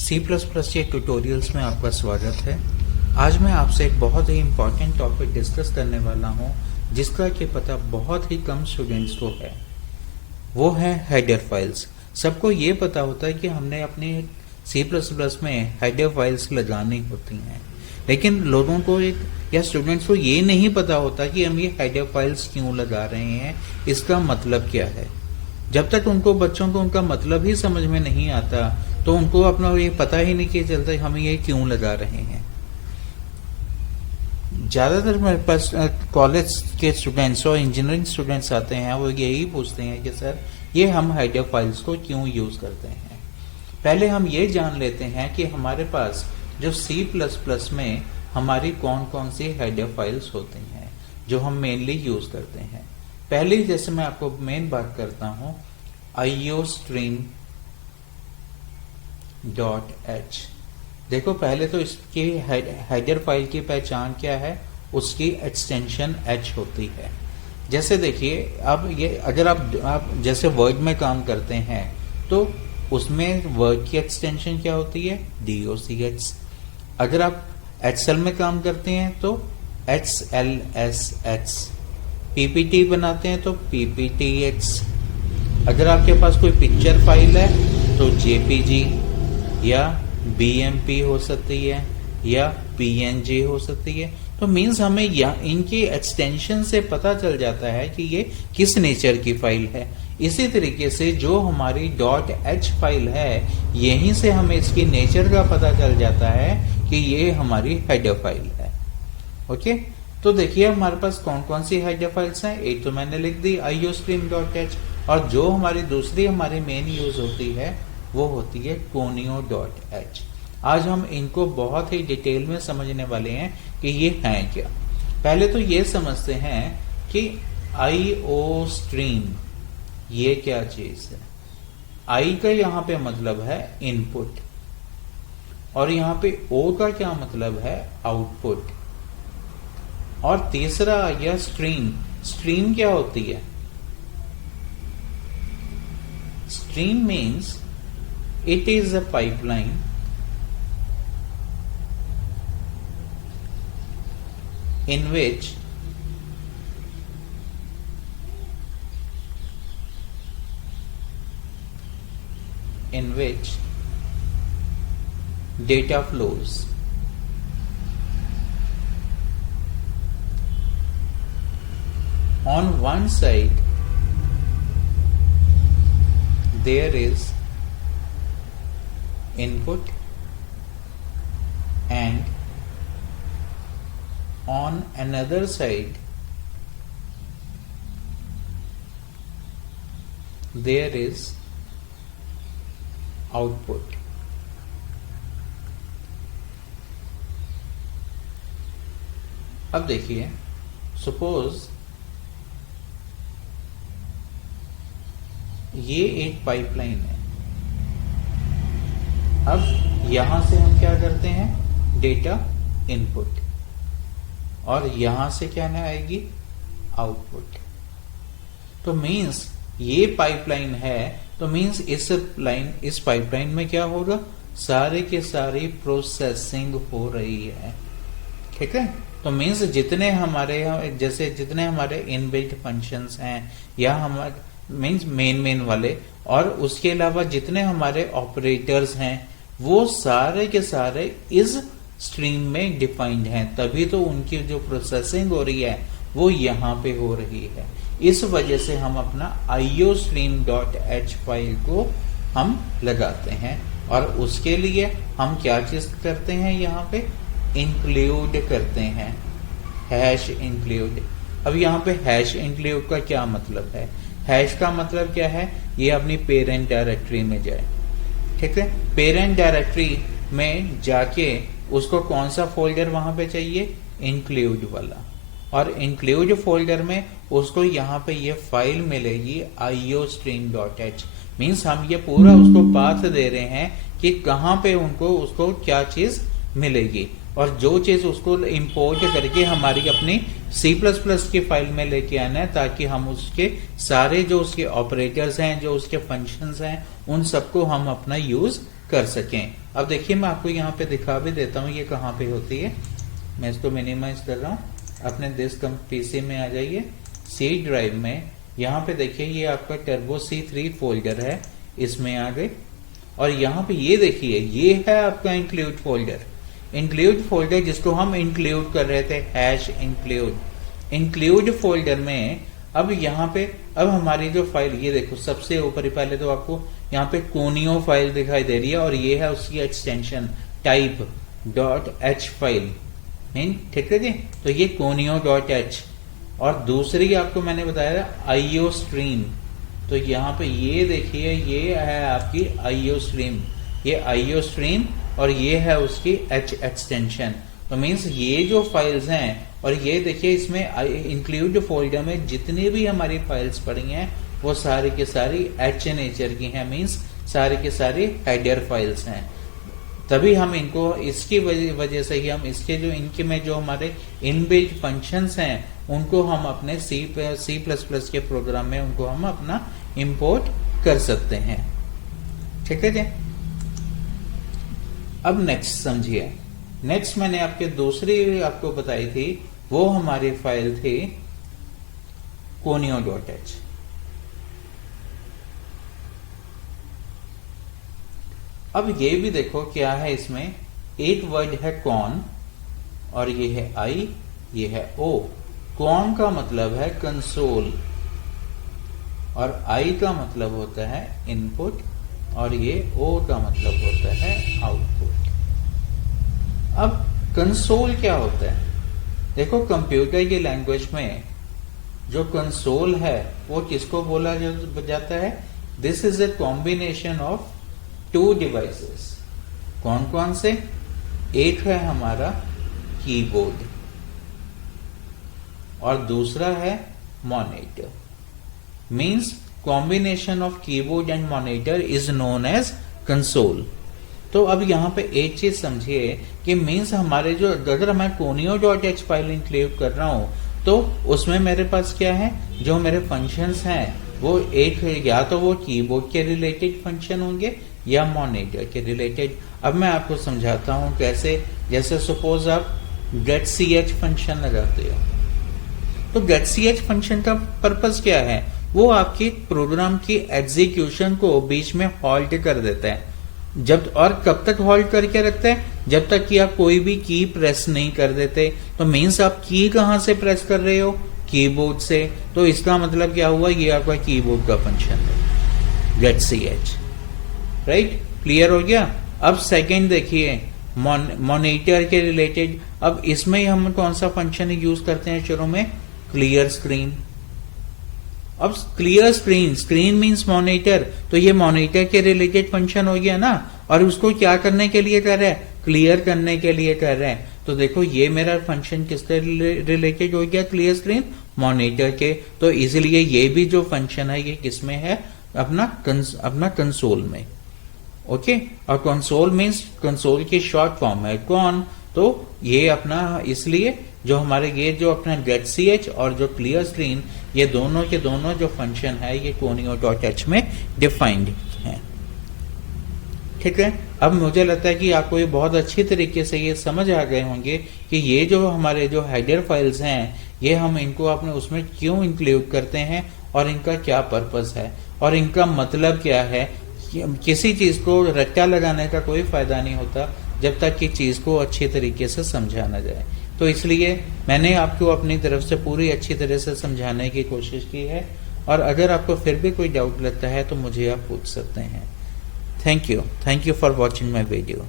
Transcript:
C plus plus के tutorials में आपका स्वागत है। आज मैं आपसे एक बहुत ही इम्पोर्टेंट टॉपिक डिस्कस करने वाला हूं, जिसका कि पता बहुत ही कम स्टूडेंट्स को है। वो है हेडर फाइल्स। सबको ये पता होता है कि हमने अपने सी प्लस प्लस में हेडर फाइल्स लगानी होती हैं, लेकिन लोगों को या स्टूडेंट्स को ये नहीं पता होता कि हम ये हेडर फाइल्स क्यों लगा रहे हैं, इसका मतलब क्या है। जब तक बच्चों को उनका मतलब ही समझ में नहीं आता, तो उनको अपना ये पता ही नहीं कि चलता हम ये क्यों लगा रहे हैं। ज्यादातर मेरे पास कॉलेज के स्टूडेंट्स और इंजीनियरिंग स्टूडेंट्स आते हैं, वो यही पूछते हैं कि सर ये हम हेडर फाइल्स को क्यों यूज करते हैं। पहले हम ये जान लेते हैं कि हमारे पास जो सी प्लस प्लस में हमारी कौन कौन सी हेडर फाइल्स होती हैं जो हम मेनली यूज करते हैं। पहले जैसे मैं आपको मेन बात करता हूं, iostream.h। देखो पहले तो इसकी हेडर फाइल की पहचान क्या है, उसकी एक्सटेंशन h होती है। जैसे देखिए, अब ये अगर आप जैसे वर्ड में काम करते हैं तो उसमें वर्ड की एक्सटेंशन क्या होती है, docx। अगर आप एक्सेल में काम करते हैं तो xlsx। पीपीटी बनाते हैं तो pptx। अगर आपके पास कोई पिक्चर फाइल है तो जेपीजी या बीएमपी हो सकती है या पीएनजी हो सकती है। तो मीन्स हमें इनकी एक्सटेंशन से पता चल जाता है कि ये किस नेचर की फाइल है। इसी तरीके से जो हमारी .h फाइल है, यहीं से हमें इसकी नेचर का पता चल जाता है कि ये हमारी हेडर फाइल है। ओके, तो देखिए हमारे पास कौन कौन सी हेडर फाइल्स हैं। एक तो मैंने लिख दी iostream.h, और जो हमारी दूसरी हमारी मेन यूज होती है वो होती है conio.h। आज हम इनको बहुत ही डिटेल में समझने वाले हैं कि ये हैं क्या। पहले तो ये समझते हैं कि iostream ये क्या चीज है। आई का यहाँ पे मतलब है इनपुट, और यहाँ पे ओ का क्या मतलब है, आउटपुट। और तीसरा आ गया स्ट्रीम। स्ट्रीम क्या होती है, stream means it is a pipeline in which data flows on one side. There is input, and on another side there is output। अब देखिए, सपोज ये एक पाइपलाइन है। अब यहां से हम क्या करते हैं, डेटा इनपुट, और यहां से क्या ना आएगी, आउटपुट। तो मींस ये पाइपलाइन है, तो मींस इस पाइपलाइन में क्या होगा, सारे के सारी प्रोसेसिंग हो रही है। ठीक है, तो मींस जितने हमारे इनबिल्ट फंक्शंस हैं, या हमारे मींस मेन वाले, और उसके अलावा जितने हमारे ऑपरेटर्स हैं, वो सारे के सारे इस स्ट्रीम में डिफाइंड हैं। तभी तो उनकी जो प्रोसेसिंग हो रही है वो यहाँ पे हो रही है। इस वजह से हम अपना iostream.h फाइल को हम लगाते हैं, और उसके लिए हम क्या चीज करते हैं, यहाँ पे इंक्लूड करते हैं, हैश इंक्लूड। अब यहाँ पे हैश इंक्लूड का क्या मतलब है, हैश का मतलब क्या है, ये अपनी पेरेंट डायरेक्टरी में जाए। ठीक है, पेरेंट डायरेक्टरी में जाके उसको कौन सा फोल्डर वहां पे चाहिए, इंक्लूड वाला, और इंक्लूड फोल्डर में उसको यहाँ पे ये फाइल मिलेगी iostream.h। मीन्स हम ये पूरा उसको पाथ दे रहे हैं कि कहाँ पे उसको क्या चीज मिलेगी। और जो चीज उसको इंपोर्ट करके हमारी अपनी C++ की फाइल में लेके आना है, ताकि हम उसके सारे जो उसके ऑपरेटर्स हैं, जो उसके फंक्शंस हैं, उन सबको हम अपना यूज कर सकें। अब देखिए मैं आपको यहाँ पे दिखा भी देता हूँ ये कहाँ पे होती है। मैं इसको मिनिमाइज कर रहा हूँ, अपने डिस्क पीसी में आ जाइए, सी ड्राइव में, यहाँ पे देखिए ये आपका टर्बो C3 फोल्डर है, इसमें आ गए। और यहाँ पे ये देखिए ये है आपका इंक्लूड फोल्डर, इंक्लूड फोल्डर जिसको हम इंक्लूड कर रहे थे, इंक्लूड फोल्डर में। अब यहाँ पे अब हमारी जो फाइल, ये देखो सबसे ऊपर ही पहले तो आपको यहाँ पे कोनियो फाइल दिखाई दे रही है, और ये है उसकी एक्सटेंशन type.h फाइल, ठीक है जी। तो ये conio.h, और दूसरी आपको मैंने बताया IO स्ट्रीम। तो यहाँ पे ये देखिए ये है आपकी IO स्ट्रीम, ये IO स्ट्रीम, और ये है उसकी H एक्सटेंशन। तो मीन्स ये जो फाइल्स हैं, और ये देखिए इसमें इंक्लूड फोल्डर में जितनी भी हमारी फाइल्स पड़ी हैं वो सारी की सारी H नेचर की हैं, मीन्स सारी की सारी हेडर फाइल्स हैं। तभी हम इनको, इसकी वजह से ही हम इसके जो इनके में जो हमारे इनबिल्ट फंक्शंस हैं उनको हम अपने C++ के प्रोग्राम में उनको हम अपना इंपोर्ट कर सकते हैं, ठीक है जी। अब नेक्स्ट समझिए, नेक्स्ट मैंने आपके दूसरी आपको बताई थी, वो हमारी फाइल थी conio.h। अब ये भी देखो क्या है, इसमें एक वर्ड है कॉन, और ये है आई, ये है ओ। कॉन का मतलब है कंसोल, और आई का मतलब होता है इनपुट, और ये ओ का मतलब होता है आउटपुट। अब कंसोल क्या होता है? देखो कंप्यूटर की लैंग्वेज में जो कंसोल है वो किसको बोला जाता है? This is a combination of two devices. कौन कौन से? एक है हमारा कीबोर्ड और दूसरा है monitor. Means combination of keyboard and monitor is known as console. तो अब यहाँ पे एक चीज समझिए कि मींस हमारे जो, अगर मैं conio.h फाइल इंक्लूड कर रहा हूं तो उसमें मेरे पास क्या है, जो मेरे फंक्शंस हैं वो एक, या तो वो कीबोर्ड के रिलेटेड फंक्शन होंगे या मॉनिटर के रिलेटेड। अब मैं आपको समझाता हूं कैसे। जैसे सपोज आप getch फंक्शन लगाते हो, तो getch फंक्शन का पर्पस क्या है? वो आपकी प्रोग्राम की एग्जीक्यूशन को बीच में हॉल्ट कर देता है। जब, और कब तक हॉल्ट करके रखते हैं? जब तक कि आप कोई भी की प्रेस नहीं कर देते। तो मीन्स आप की कहां से प्रेस कर रहे हो? कीबोर्ड से। तो इसका मतलब क्या हुआ? ये आपका कीबोर्ड का फंक्शन है getch, राइट? क्लियर हो गया? अब सेकंड देखिए मॉनिटर के रिलेटेड। अब इसमें हम कौन सा फंक्शन यूज करते हैं शुरू में? Clear screen. अब clear screen, screen means monitor, तो ये मॉनिटर के रिलेटेड फंक्शन हो गया ना। और उसको क्या करने के लिए कर रहा है? क्लियर करने के लिए कर रहा है। तो देखो ये मेरा फंक्शन किससे रिलेटेड हो गया? क्लियर स्क्रीन, मॉनिटर के। तो इसीलिए ये भी जो फंक्शन है ये किसमें है? अपना कंसोल में। ओके। और कंसोल मींस, कंसोल की शॉर्ट फॉर्म है कॉन। तो ये अपना, इसलिए जो हमारे ये जो अपना getch और जो क्लियर स्क्रीन, ये दोनों के दोनों जो फंक्शन है ये conio.h में डिफाइंड है, ठीक है। अब मुझे लगता है कि आपको ये बहुत अच्छी तरीके से ये समझ आ गए होंगे कि ये जो हमारे जो हेडर फाइल्स हैं ये हम इनको अपने उसमें क्यों इंक्लूड करते हैं और इनका क्या पर्पस है और इनका मतलब क्या है। किसी चीज को रट्टा लगाने का कोई फायदा नहीं होता जब तक कि चीज को अच्छी तरीके से समझा ना जाए। तो इसलिए मैंने आपको अपनी तरफ से पूरी अच्छी तरह से समझाने की कोशिश की है, और अगर आपको फिर भी कोई डाउट लगता है तो मुझे आप पूछ सकते हैं। Thank you for watching my video.